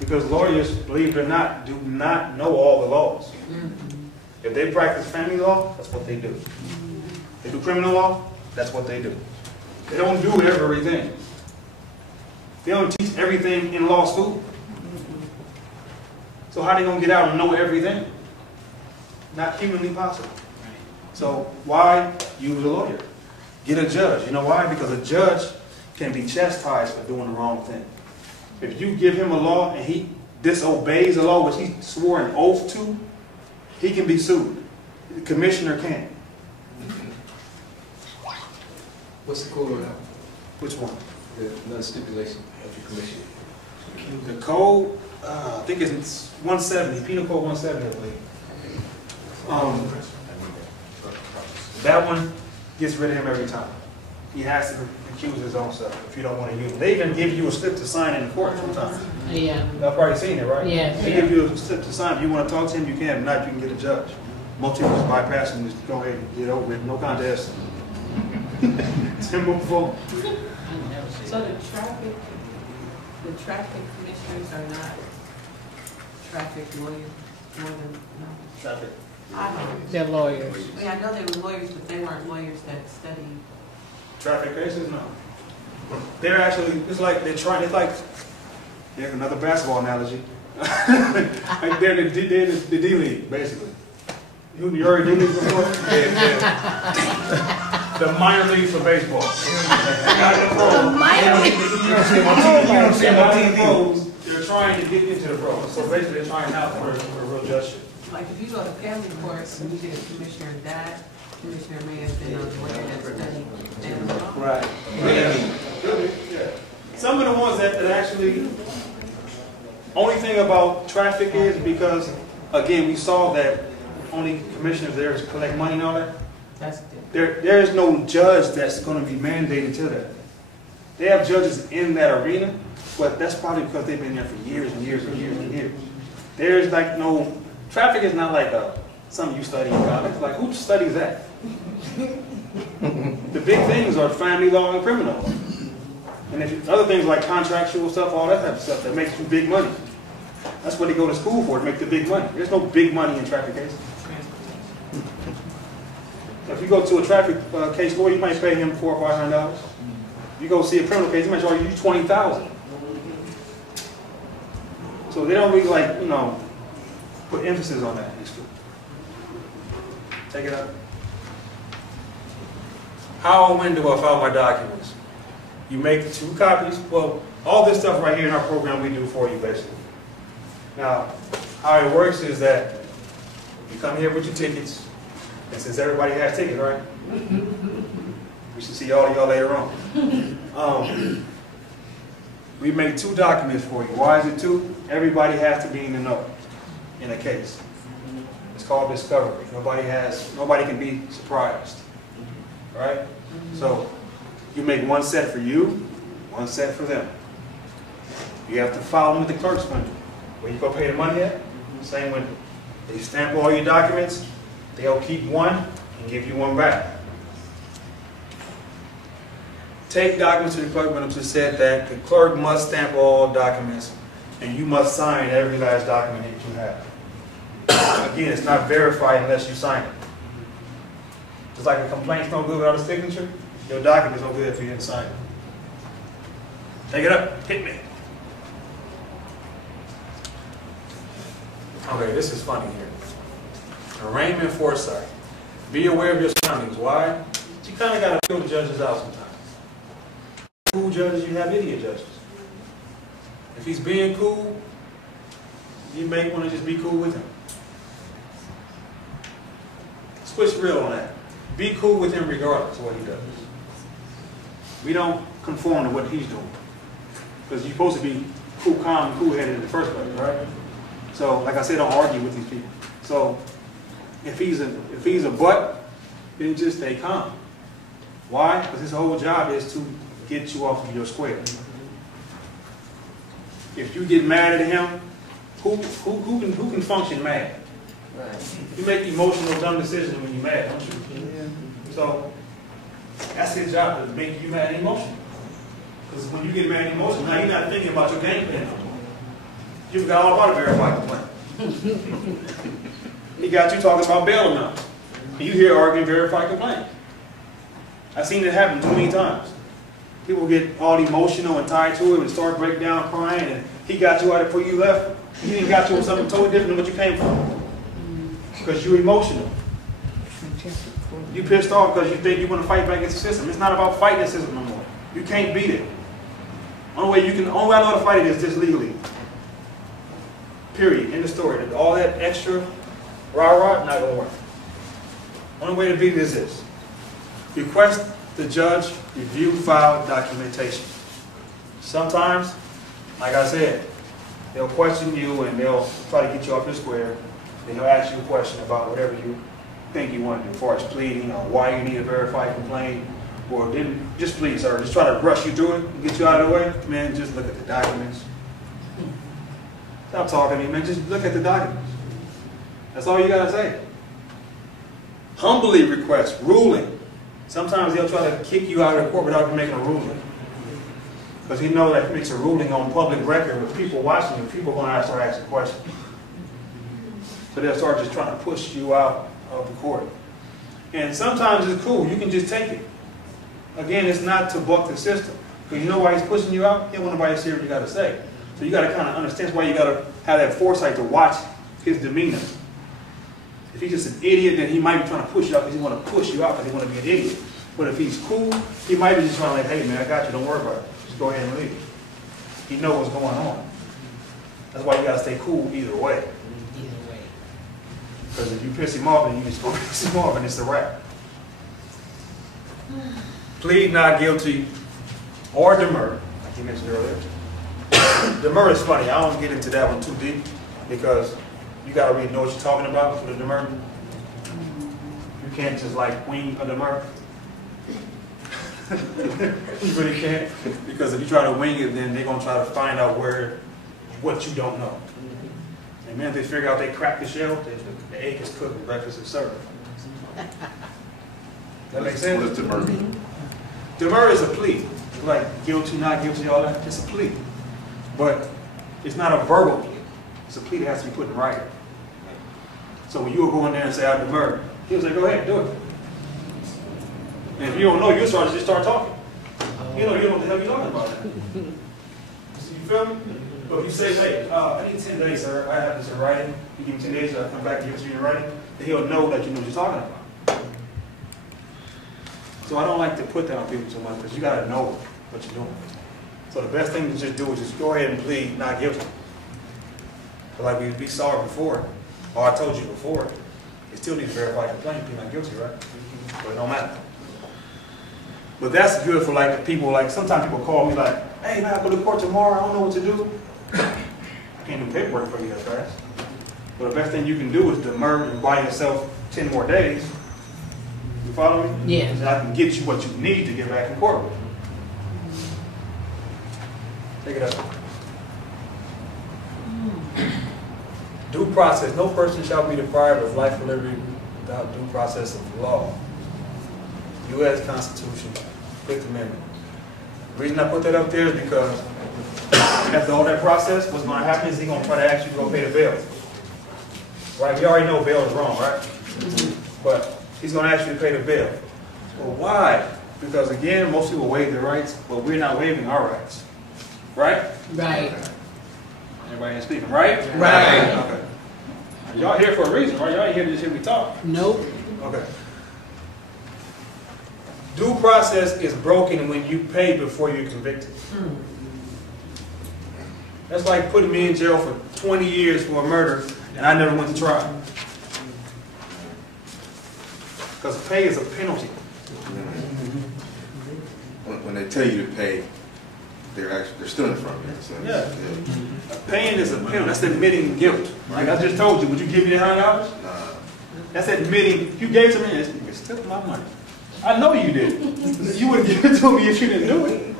Because lawyers, believe it or not, do not know all the laws. If they practice family law, that's what they do. They do criminal law, that's what they do. They don't do everything. They don't teach everything in law school. So how are they going to get out and know everything? Not humanly possible. So why use a lawyer? Get a judge. You know why? Because a judge can be chastised for doing the wrong thing. If you give him a law and he disobeys the law, which he swore an oath to, he can be sued. The commissioner can. What's the code on that? Which one? Another stipulation of the commission. The code, I think it's 170, Penal Code 170, I believe. That one gets rid of him every time. He has to accuse his own self if you don't want to use it. They even give you a slip to sign in court sometimes. Yeah. I've already seen it, right? Yeah. They give you a slip to sign. If you want to talk to him, you can. If not, you can get a judge. Most people just bypass him and just go ahead and get over it. No contest. Simple vote. So the traffic commissioners are not traffic lawyers more than no. Traffic. They're lawyers. Yeah, I know they were lawyers, but they weren't lawyers that studied. Traffic cases, no. They're actually, it's like they're trying, it's like, here's another basketball analogy. Like they're the D-League, basically. You heard D-League before? Yeah. The minor leagues for baseball. The minor leagues? You don't see them on TV. They're trying to get into the pros. So basically they're trying out for a real justice. Like if you go to family court and you get a commissioner dad, commissioner may have been a lawyer that studied family law. Right. Yeah. Some of the ones that actually, only thing about traffic is because, again, we saw that only commissioners there to collect money and all that. That's different. There is no judge that's going to be mandated to that. They have judges in that arena, but that's probably because they've been there for years and years and years and years. There's like no, traffic is not like something you study in college. Like, who studies that? The big things are family law and criminal law. And if other things like contractual stuff, all that type of stuff that makes you big money. That's what they go to school for, to make the big money. There's no big money in traffic cases. If you go to a traffic case lawyer, you might pay him $400 or $500. You go see a criminal case, he might charge you $20,000. So they don't really like, you know, put emphasis on that in school. Take it up. How and when do I file my documents? You make 2 copies. Well, all this stuff right here in our program we do for you, basically. Now, how it works is that you come here with your tickets, and since everybody has tickets, right? We should see all of y'all later on. We make 2 documents for you. Why is it 2? Everybody has to be in the know in a case. It's called discovery. Nobody can be surprised. Right? So you make 1 set for you, 1 set for them. You have to file them with the clerk's window. Where you go pay the money at? Same window. They stamp all your documents. They'll keep 1 and give you 1 back. Take documents to the clerk window to said that the clerk must stamp all documents and you must sign every last document that you have. Again, it's not verified unless you sign it. Just like a complaint's no good without a signature, your document's no good if you didn't sign it. Take it up. Hit me. Okay, this is funny here. Arraignment foresight. Be aware of your surroundings. Why? You kind of got to feel the judges out sometimes. Cool judges, you have idiot judges. If he's being cool, you may want to just be cool with him. Switch real on that. Be cool with him regardless of what he does. We don't conform to what he's doing. Because you're supposed to be cool, calm, and cool-headed in the first place, right? So, like I said, don't argue with these people. So, if he's a butt, then just stay calm. Why? Because his whole job is to get you off of your square. If you get mad at him, who can function mad? Right. You make emotional, dumb decisions when you're mad, don't you? Yeah. So that's his job, to make you mad and emotional. Because when you get mad and emotional, now you're not thinking about your game plan. You forgot all about a verified complaint. He got you talking about bail amounts. And you here arguing verified complaint. I've seen it happen too many times. People get all emotional and tied to it and start breaking down crying, and he got you out before you left. He didn't got you with something totally different than what you came from. Because you're emotional. You pissed off because you think you want to fight back against the system. It's not about fighting the system no more. You can't beat it. Only way I know how to fight it is just legally. Period. End of story. All that extra rah-rah, not going to work. Only way to beat it is this. Request the judge review file documentation. Sometimes, like I said, they'll question you and they'll try to get you off your square. Then he'll ask you a question about whatever you think you want to do, as far as pleading or why you need a verified complaint, or then just please, sir, just try to rush you through it and get you out of the way. Man, just look at the documents. Stop talking to me, man. Just look at the documents. That's all you gotta say. Humbly request ruling. Sometimes they'll try to kick you out of the court without making a ruling. Because he knows that if he makes a ruling on public record with people watching you, people are going to start asking questions. So they'll start just trying to push you out of the court. And sometimes it's cool. You can just take it. Again, it's not to buck the system. Because you know why he's pushing you out? He don't want nobody to see what you got to say. So you got to kind of understand why you got to have that foresight to watch his demeanor. If he's just an idiot, then he might be trying to push you out because he want to push you out because he want to be an idiot. But if he's cool, he might be just trying to like, hey man, I got you, don't worry about it. Just go ahead and leave. He knows what's going on. That's why you got to stay cool either way. Because if you piss him off, then you just go piss him off and it's a wrap. Plead not guilty or demur, like you mentioned earlier. Demur is funny. I don't get into that one too deep because you got to really know what you're talking about for the demur. You can't just like wing a demur. You really can't. Because if you try to wing it, then they're going to try to find out what you don't know. And man, if they figure out they crack the shell, the egg is cooked and breakfast is served. That makes sense? What does demur mean? Demur is a plea. Like guilty, not guilty, all that. It's a plea. But it's not a verbal plea. It's a plea that has to be put in writing. So when you go in there and say, I demur, he'll say, go ahead, do it. And if you don't know, you'll just start talking. You know what the hell you're talking about. You feel me? But if you say, hey, I need 10 days, sir. I have this in writing. You give me 10 days, I'll come back and give it to you in writing. Then he'll know that you know what you're talking about. So I don't like to put that on people too much because you got to know what you're doing. So the best thing to just do is just go ahead and plead not guilty. But like we saw it before, or I told you before, you still need to verify complaint, plead not guilty, right? But it don't matter. But that's good for like the people, like sometimes people call me like, hey man, I go to court tomorrow, I don't know what to do. I can't do paperwork for you that fast. But the best thing you can do is demur and buy yourself 10 more days. You follow me? Yeah. And I can get you what you need to get back in court. Take it up. Due process. No person shall be deprived of life or liberty without due process of law. U.S. Constitution, 5th Amendment. The reason I put that up there is because after all that process, what's going to happen is he's going to try to ask you to go pay the bail. Right? We already know bail is wrong, right? But he's going to ask you to pay the bail. Well, why? Because again, most people waive their rights, but we're not waiving our rights. Right? Right. Everybody ain't speaking, right? Right. Okay. Y'all here for a reason, right? Y'all ain't here to just hear me talk. Nope. Okay. Due process is broken when you pay before you're convicted. That's like putting me in jail for 20 years for a murder and I never went to trial. Because pay is a penalty. When they tell you to pay, they're stealing from you. So, Yeah. Paying is a penalty. That's admitting guilt. Like I just told you, would you give me the $100? That's admitting, you gave it to me, it's still my money. I know you did. You wouldn't give it to me if you didn't do it.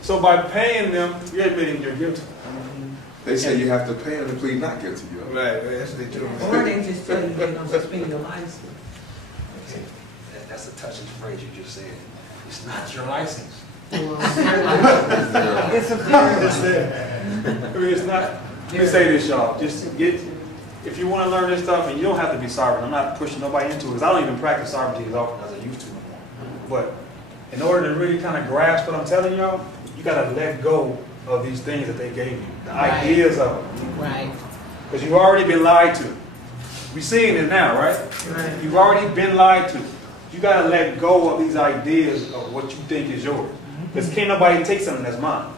So by paying them, you're admitting you're guilty. They say you have to pay them to plead not guilty. Right, that's what they do. Or they just tell you they're going to suspend your license. That's a touching phrase you just said. It's not your license. It's a very I mean, it's not. Let me say this, y'all. Just get, if you want to learn this stuff, and you don't have to be sovereign. I'm not pushing nobody into it, because I don't even practice sovereignty as often as I used to anymore. But in order to really kind of grasp what I'm telling y'all, you got to let go of these things that they gave you, the ideas of them. Right. Because you've already been lied to. We're seeing it now, right? Right. You've already been lied to. You got to let go of these ideas of what you think is yours. Because can't nobody take something that's mine.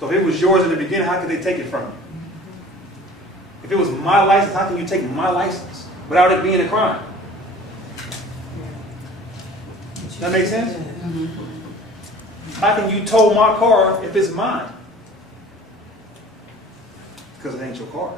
So if it was yours in the beginning, how could they take it from you? If it was my license, how can you take my license without it being a crime? That make sense? How can you tow my car if it's mine? Because it ain't your car.